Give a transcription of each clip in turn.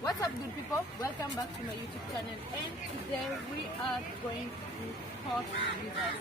What's up, good people? Welcome back to my YouTube channel, and today we are going to Port Jesus.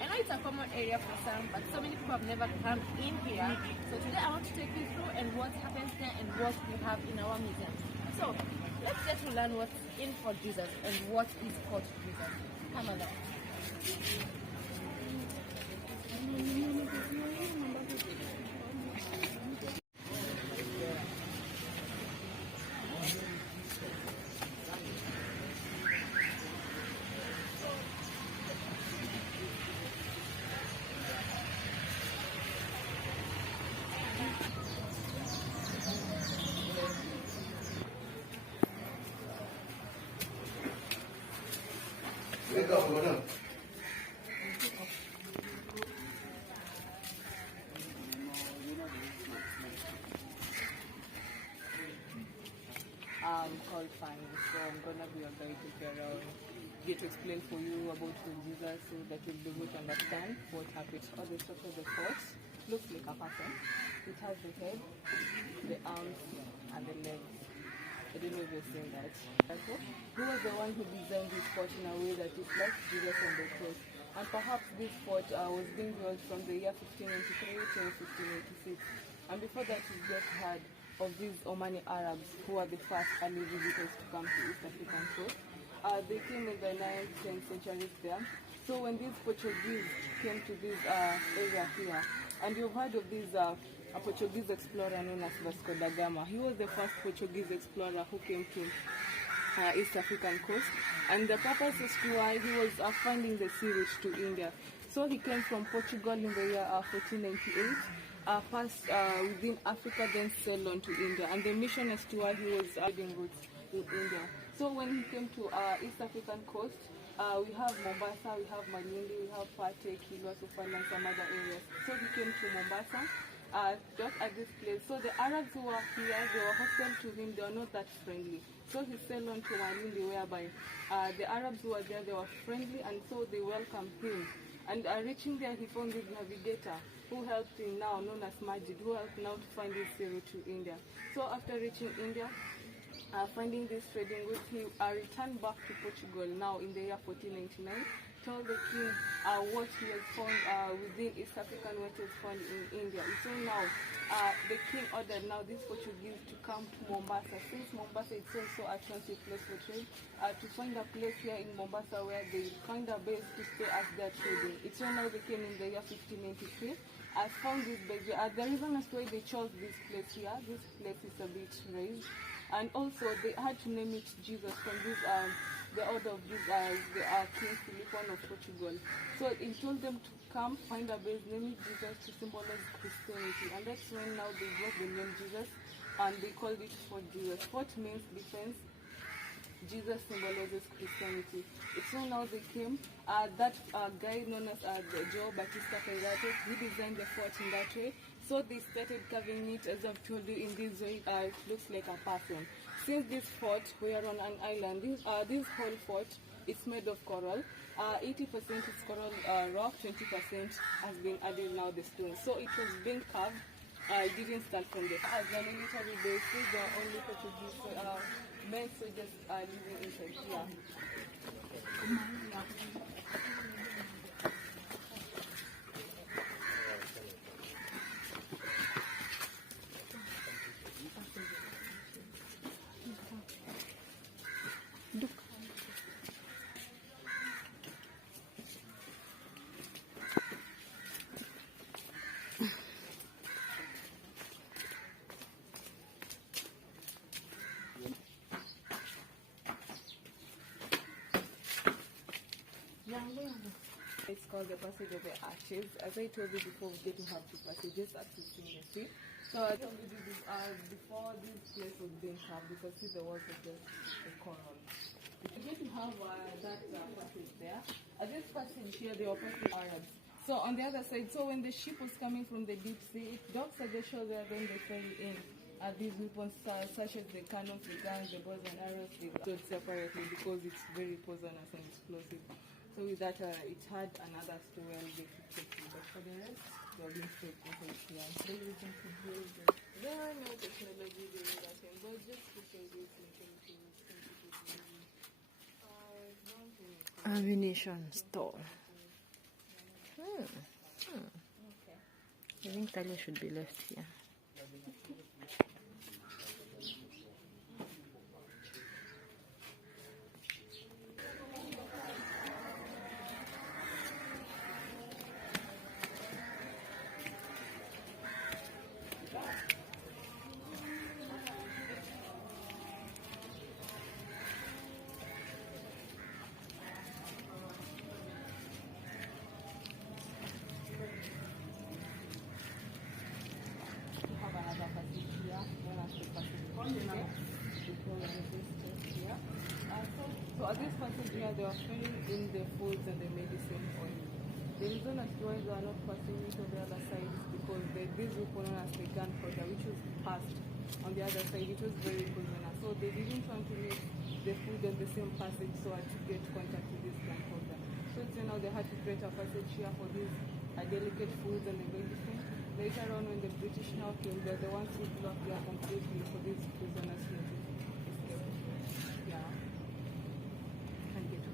I know it's a common area for some, but so many people have never come in here. So today I want to take you through and what happens there and what we have in our museum. So let's get to learn what's in Port Jesus and what is Port Jesus. Come along. I'm called Fanny, so I'm gonna be a guide to get around, get to explain for you about Jesus so that you'll be able to understand what happened. Or the structure of the fort looks like a person. It has the head, the arms, and the legs. I don't know if you've seen that. Who was the one who designed this fort in a way that is like Jesus on the cross? And perhaps this fort was being built from the year 1593 to 1586. And before that, we just heard of these Omani Arabs who were the first early visitors to come to East African coast. They came in the 9th, 10th centuries there. So when these Portuguese came to this area here, and you've heard of this a Portuguese explorer known as Vasco da Gama. He was the first Portuguese explorer who came to East African coast, and the purpose is to why he was finding the sea route to India. So he came from Portugal in the year 1498. Passed within Africa, then sailed on to India, and the mission as to why he was heading routes in India. So when he came to East African coast, we have Mombasa, we have Malindi, we have Pate, Kilwa, Sofala, and some other areas. So he came to Mombasa, just at this place. So the Arabs who were here, they were hostile to him, they were not that friendly. So he sailed on to Malindi, whereby the Arabs who were there, they were friendly, and so they welcomed him. And reaching there, he found this navigator who helped him now, known as Majid, who helped now to find this route to India. So after reaching India, finding this trading route, he returned back to Portugal now in the year 1499, told the king what he had found within East African, what he had found in India. So now the king ordered now these Portuguese to come to Mombasa, since Mombasa is also a transit place for trade, to find a place here in Mombasa where they find a base to stay as their trading. It's so now they came in the year 1593. I found this base. The reason as to why they chose this place here, this place is a bit raised, and also they had to name it Jesus from this the order of this King Philip I of Portugal. So he told them to come find a base, name it Jesus to symbolize Christianity, and that's when now they got the name Jesus and they called it Fort Jesus. Fort means defense. Jesus symbolizes Christianity. It's so now they came. That guy known as Joe Batista Cairate, he designed the fort in that way. So they started carving it, as I've told you, in this way. It looks like a person. Since this fort, we are on an island. This whole fort is made of coral. 80% is coral rock, 20% has been added now the stone. So it was being carved. It didn't start from the as a military base. These are only Portuguese men soldiers living inside here. It's called the Passage of the Arches. As I told you before, we get to have two passages accessing the sea. So I told you this before this place was being carved, because see the walls of the coral. We get to have that passage there. At this passage here, they were passing Arabs. So on the other side, so when the ship was coming from the deep sea, it docks at the shore there, then they fell in. These weapons such as the cannons, the guns, the bows and arrows, they stood separately because it's very poisonous and explosive. So with that, it had another story I'll get to take you, but for the rest, they're being straight into here. Then we can build it. There are no technology during that time, but just to show this mechanism, Ammunition store. I think Talia should be left here. So at this passage here, they are filling in the foods and the medicine oil. The reason as to why they are not passing it on the other side is because this group known as the gunpowder, which was passed on the other side, it was very poisonous. So they didn't want to make the food on the same passage so as to get contact with this gunpowder. So now they had to create a passage here for these delicate foods and the medicine. Later on, when the British now came, they're the ones who blocked there completely for these prisoners to escape. Yeah. And get to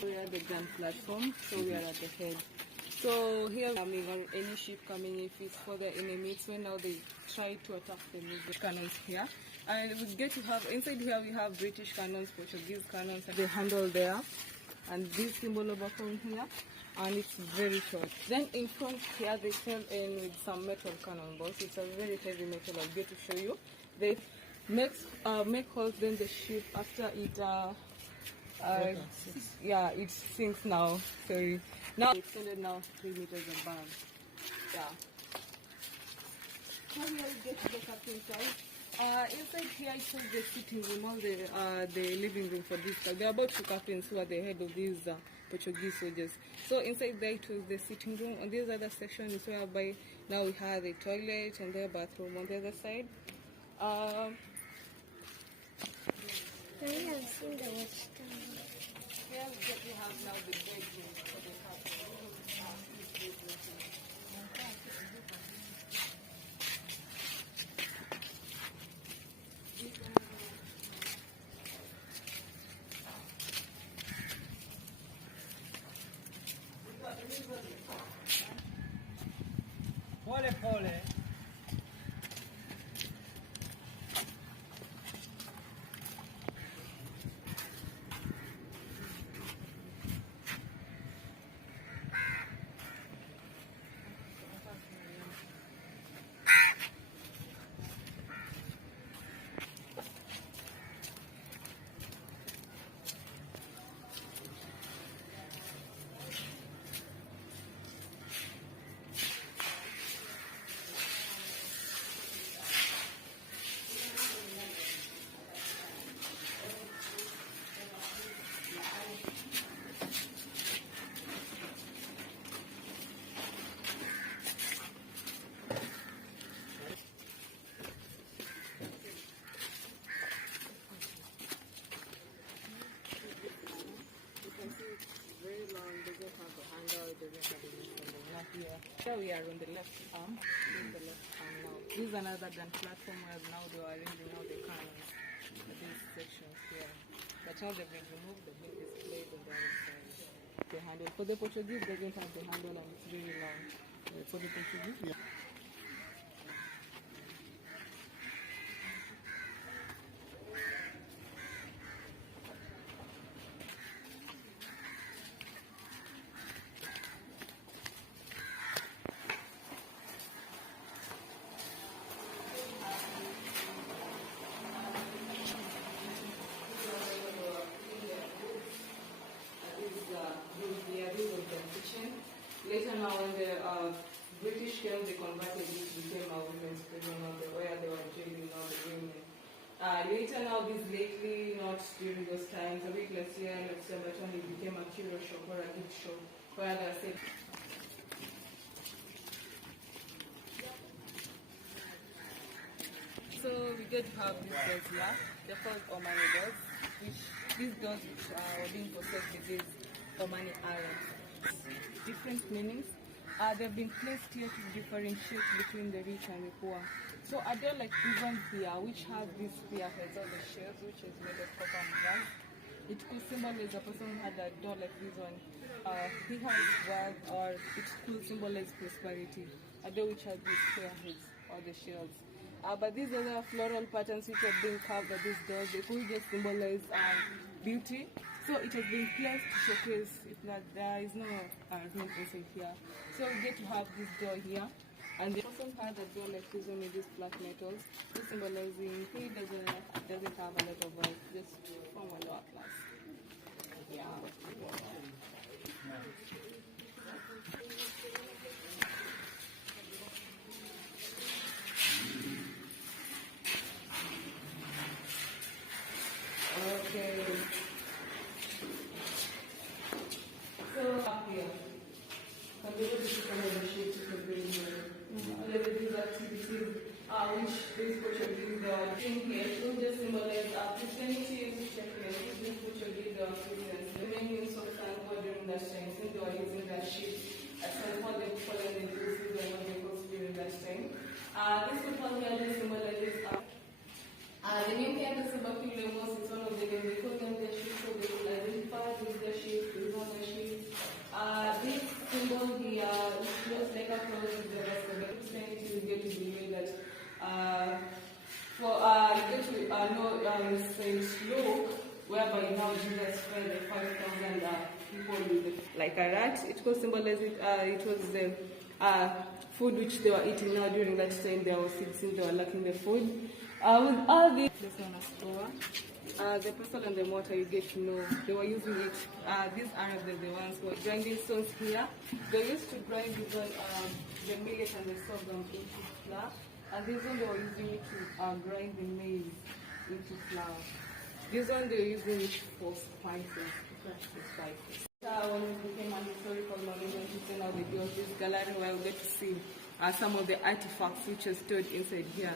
We are at the gun platform, so we are at the head. So here coming on any ship coming, if it's for the enemy, it's when now they try to attack the British cannons here. And we get to have, inside here we have British cannons, Portuguese cannons, and the handle there. And this symbol of a phone here, and it's very short. Then in front here they fill in with some metal cannonballs. It's a very heavy metal, I'll get to show you. They make holes, then the ship after it yeah, it sinks now. Sorry. Now it's extended now 3 meters above. Yeah. How do I get to the captain's side? Inside here it shows the sitting room, all the living room for this. There are about 2 captains who are the head of these Portuguese soldiers. So inside there it was the sitting room. On this other section is whereby now we have the toilet and the bathroom on the other side. I have seen the watchtower. Here we have now the bedroom for the captain. Pole. Here we are on the left arm. Now. This is another gun platform where now they are arranging now the cannons for these sections here. But now they've been removed, the head is played on the other side. The handle. For the Portuguese, they don't have the handle and it's very long. For the Portuguese, yeah. which came, they converted it, became a women's prison where they were jailing all the women. Later now, this lately, not during those times, a week last year, but when it became a curio shop or a gift shop where they said. So we get to have these doors here. They're called Omani doors, which these doors which are being possessed with these Omani Arabs. Different meanings. They've been placed here to differentiate between the rich and the poor. So a door like this one here, which has these spearheads or the shells, which is made of copper and brass, it could symbolize a person who had a door like this one. He has wealth, or it could symbolize prosperity. A door which has these spearheads or the shells. But these other floral patterns which have been carved at these doors, they could just symbolize beauty. So it has been placed to showcase if that there is no room inside here. So we get to have this door here. And the person has a door like this one with these flat metals, this symbolizing he doesn't have a lot of wealth, just from a lower class. Yeah. Okay. So up here, can we go to some of the shapes you can bring here? These activities, which these Portuguese are doing here, it will just symbolize Christianity, these Portuguese Christians. The main use of sandboard during that time, since they were using that ship, as for the people and the Jews, they were able to during that time. This football here just symbolizes the name here, the Sabakilemos, is one of the names. They call them their ship, so they will identify with the ship, with one the ship. This symbol here, which looks like a cross with the rest of the Christianity, you get to believe that you get to know St. Luke, whereby now Jesus fed the 5,000 people with like a rat. It could symbolize it was the food which they were eating now during that time. There was since they were lacking the food. With all this one as store, the pestle and the mortar, you get to know they were using it. These Arabs are the ones who were grinding stones here. They used to grind even the millet and the sorghum into flour, and this one they were using it to grind the maize into flour. This one they were using it for spices, to spices. When it became an historical monument, now they built this gallery where we get to see some of the artifacts which are stored inside here.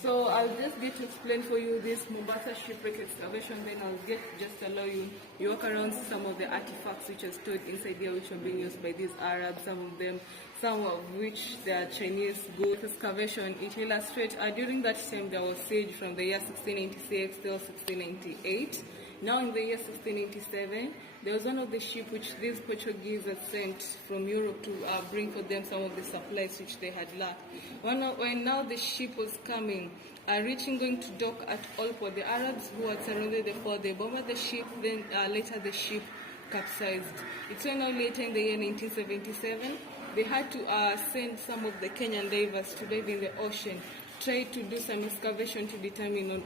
So I'll just get to explain for you this Mombasa Shipwreck excavation, then I'll just allow you walk around some of the artifacts which are stored inside here, which are being used by these Arabs, some of which they are Chinese goods. Excavation, it illustrates during that time there was siege from the year 1696 till 1698. Now in the year 1687, there was one of the ships which these Portuguese had sent from Europe to bring for them some of the supplies which they had lacked. When now the ship was coming, going to dock at Olpo, the Arabs who had surrounded the port, they bombed the ship, then later the ship capsized. It turned out later in the year 1977, they had to send some of the Kenyan divers to dive in the ocean, tried to do some excavation to determine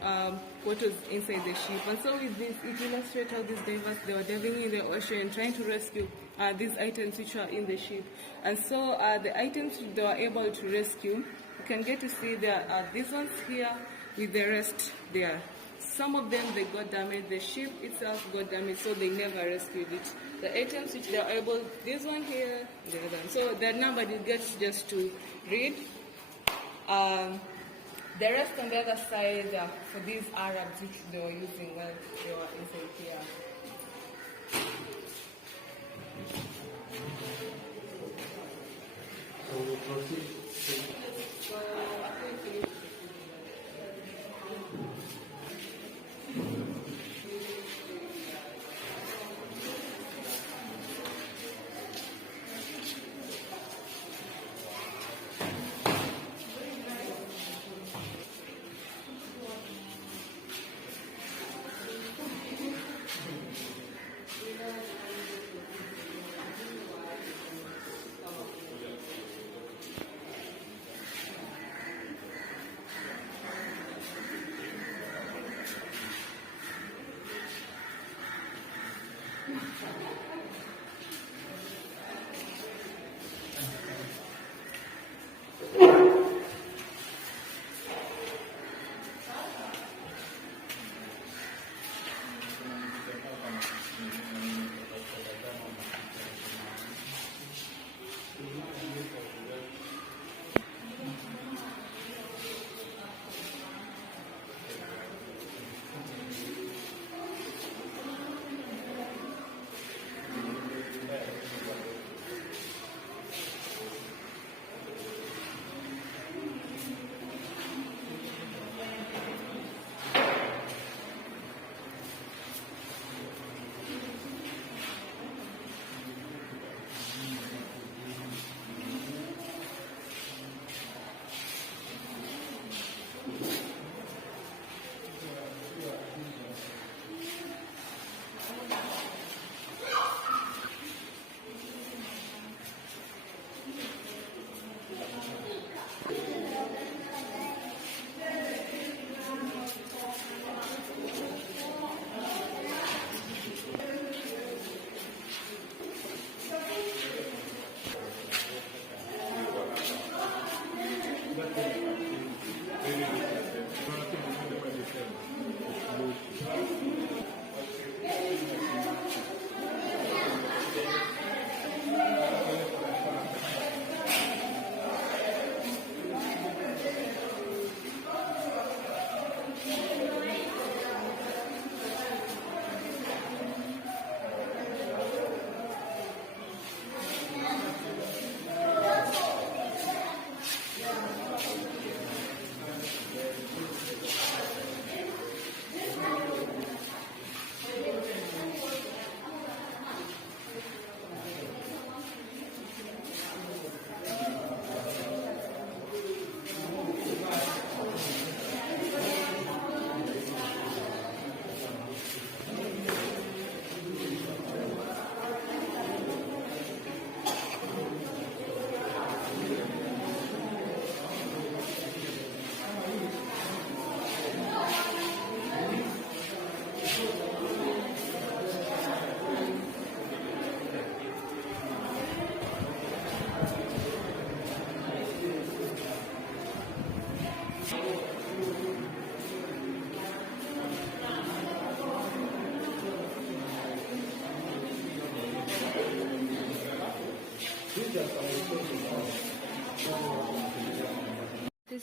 what was inside the ship. And so with this, it illustrates how these divers, they were diving in the ocean, trying to rescue these items which are in the ship. And so the items they were able to rescue, you can get to see there are these ones here with the rest there. Some of them, they got damaged. The ship itself got damaged, so they never rescued it. The items which they were able, this one here, the other one. So the number you get just to read. The rest on the other side for these Arabs which they were using while they were inside here. So we proceed.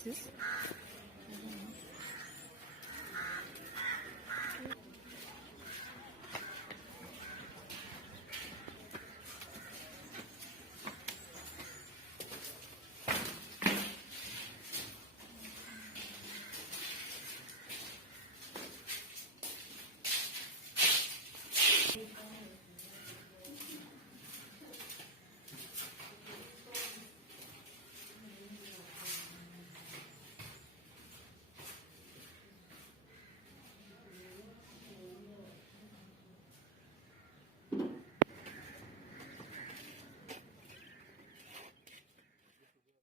this is